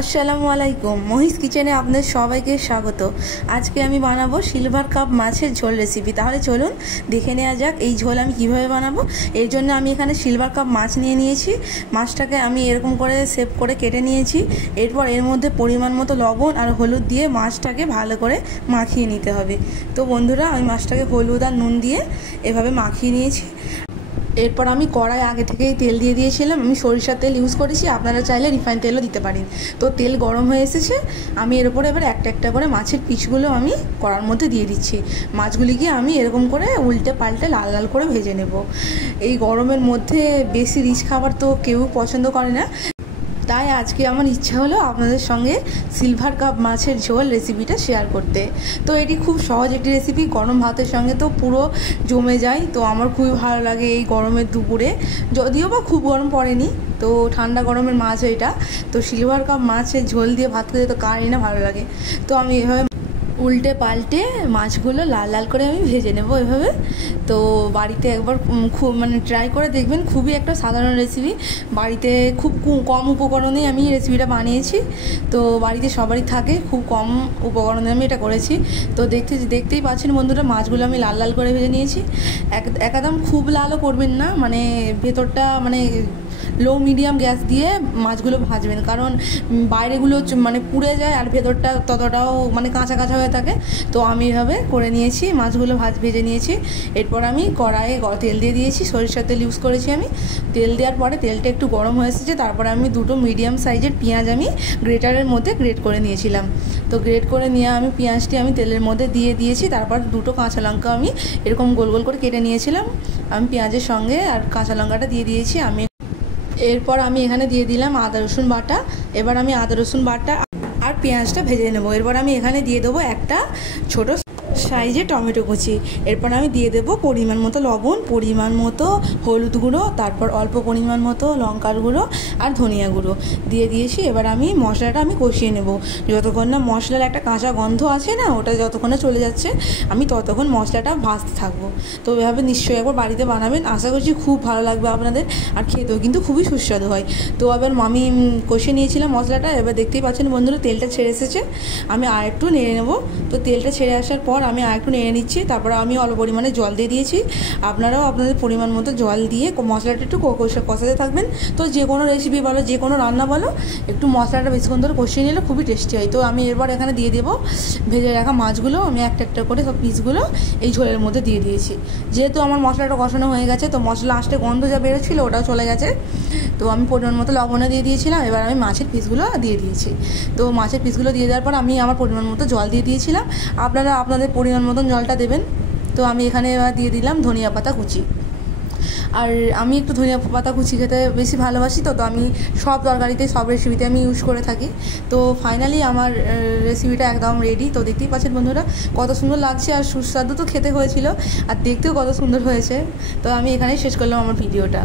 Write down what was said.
আসসালামু আলাইকুম, মহিষ কিচেনে আপনাদের সবাইকে স্বাগত। আজকে আমি বানাবো সিলভার কাপ মাছের ঝোল রেসিপি। তাহলে চলুন দেখে নেওয়া যাক এই ঝোল আমি কিভাবে বানাবো। এর জন্য আমি এখানে সিলভার কাপ মাছ নিয়ে নিয়েছি। মাছটাকে আমি এরকম করে শেপ করে কেটে নিয়েছি। এরপর এর মধ্যে পরিমাণ মতো লবণ আর হলুদ দিয়ে মাছটাকে ভালো করে মাখিয়ে নিতে হবে। তো বন্ধুরা, আমি মাছটাকে হলুদ আর নুন দিয়ে এভাবে মাখিয়ে নিয়েছি। এরপর আমি কড়াই আগে থেকেই তেল দিয়ে দিয়েছিলাম। আমি সরিষার তেল ইউজ করেছি, আপনারা চাইলে রিফাইন তেলও দিতে পারেন। তো তেল গরম হয়ে এসেছে, আমি এর উপরে এবার একটা একটা করে মাছের পিসগুলো আমি কড়ার মধ্যে দিয়ে দিচ্ছি। মাছগুলিকে আমি এরকম করে উল্টে পাল্টে লাল লাল করে ভেজে নেব। এই গরমের মধ্যে বেশি রিচ খাবার তো কেউ পছন্দ করে না, তাই আজকে আমার ইচ্ছা হলো আপনাদের সঙ্গে সিলভার কাপ মাছের ঝোল রেসিপিটা শেয়ার করতে। তো এটি খুব সহজ একটি রেসিপি, গরম ভাতের সঙ্গে তো পুরো জমে যায়। তো আমার খুবই ভালো লাগে এই গরমের দুপুরে, যদিও বা খুব গরম পড়েনি, তো ঠান্ডা গরমের মাছ এটা। তো সিলভার কাপ মাছের ঝোল দিয়ে ভাত খেতে তো কারই না ভালো লাগে। তো আমি এভাবে উল্টে পাল্টে মাছগুলো লাল লাল করে আমি ভেজে নেব এভাবে। তো বাড়িতে একবার খুব ট্রাই করে দেখবেন, খুবই একটা সাধারণ রেসিপি। বাড়িতে খুব কম উপকরণেই আমি রেসিপিটা বানিয়েছি। তো বাড়িতে সবারই থাকে, খুব কম উপকরণে আমি এটা করেছি। তো দেখতেই পাচ্ছেন বন্ধুরা, মাছগুলো আমি লাল লাল করে ভেজে নিয়েছি। একদম খুব লালও করবেন না, ভেতরটা লো মিডিয়াম গ্যাস দিয়ে মাছগুলো ভাজবেন, কারণ বাইরেগুলো পুড়ে যায় আর ভেতরটা ততটাও কাঁচা কাঁচা হয়ে থাকে। তো আমি এভাবে করে নিয়েছি, মাছগুলো ভেজে নিয়েছি। এরপর আমি কড়াইয়ে তেল দিয়ে দিয়েছি, সরিষার তেল ইউজ করেছি আমি। তেল দেওয়ার পরে তেলটা একটু গরম হয়ে এসেছে, তারপরে আমি দুটো মিডিয়াম সাইজের পেঁয়াজ আমি গ্রেটারের মধ্যে গ্রেট করে নিয়েছিলাম। তো গ্রেট করে নিয়ে আমি পেঁয়াজটি আমি তেলের মধ্যে দিয়ে দিয়েছি। তারপর দুটো কাঁচা লঙ্কা আমি এরকম গোল গোল করে কেটে নিয়েছিলাম, আমি পেঁয়াজের সঙ্গে আর কাঁচা লঙ্কাটা দিয়ে দিয়েছি। এরপর আমি এখানে দিয়ে দিলাম আদা রসুন বাটা। এবার আমি আদা রসুন বাটা আর পেঁয়াজটা ভেজে নেব। এরপর আমি এখানে দিয়ে দেবো একটা ছোটো সাইজে টমেটো কুচি। এরপর আমি দিয়ে দেবো পরিমাণ মতো লবণ, পরিমাণ মতো হলুদ গুঁড়ো, তারপর অল্প পরিমাণ মতো লঙ্কার গুঁড়ো আর ধনিয়া গুঁড়ো দিয়ে দিয়েছি। এবার আমি মশলাটা আমি কষিয়ে নেব। যতক্ষণ না মশলার একটা কাঁচা গন্ধ আছে না, ওটা যতক্ষণ না চলে যাচ্ছে, আমি ততক্ষণ মশলাটা ভাজতে থাকবো। তো এভাবে নিশ্চয়ই একবার বাড়িতে বানাবেন, আশা করছি খুব ভালো লাগবে আপনাদের, আর খেতেও কিন্তু খুবই সুস্বাদু হয়। তো এবার আমি কষিয়ে নিয়েছিলাম মশলাটা। এবার দেখতেই পাচ্ছেন বন্ধুরা, তেলটা ছেড়ে এসেছে, আমি আর একটু নেড়ে নেব। তো তেলটা ছেড়ে আসার পর আমি আর একটু নেড়ে নিচ্ছি। তারপরে আমি অল্প পরিমাণে জল দিয়ে দিয়েছি। আপনারাও আপনাদের পরিমাণ মতো জল দিয়ে মশলাটা একটু কষাতে থাকবেন। তো যে কোনো রেসিপি বলো, যে কোনো রান্না বলো, একটু মশলাটা বেশিক্ষণ ধরে কষিয়ে নিলে খুবই টেস্টি হয়। তো আমি এরপর এখানে দিয়ে দেবো ভেজে রাখা মাছগুলো। আমি একটা একটা করে সব পিসগুলো এই ঝোলের মধ্যে দিয়ে দিয়েছি। যেহেতু আমার মশলাটা কষানো হয়ে গেছে, তো মশলা আসতে গন্ধ যা বেরোচ্ছিলো ওটাও চলে গেছে। তো আমি পরিমাণ মতো লবণও দিয়ে দিয়েছিলাম। এবার আমি মাছের পিসগুলো দিয়ে দিয়েছি। তো মাছের পিসগুলো দিয়ে দেওয়ার পর আমি আমার পরিমাণ মতো জল দিয়ে দিয়েছিলাম। আপনারা আপনাদের পরিমাণ মতন জলটা দেবেন। তো আমি এখানে এবার দিয়ে দিলাম ধনিয়া পাতা কুচি। আর আমি একটু ধনিয়া পাতা কুচি খেতে বেশি ভালোবাসি, তো আমি সব তরকারিতে, সব রেসিপিতে আমি ইউজ করে থাকি। তো ফাইনালি আমার রেসিপিটা একদম রেডি। তো দেখতেই পাচ্ছেন বন্ধুরা কত সুন্দর লাগছে, আর সুস্বাদু তো খেতে হয়েছিল, আর দেখতেও কত সুন্দর হয়েছে। তো আমি এখানেই শেষ করলাম আমার ভিডিওটা।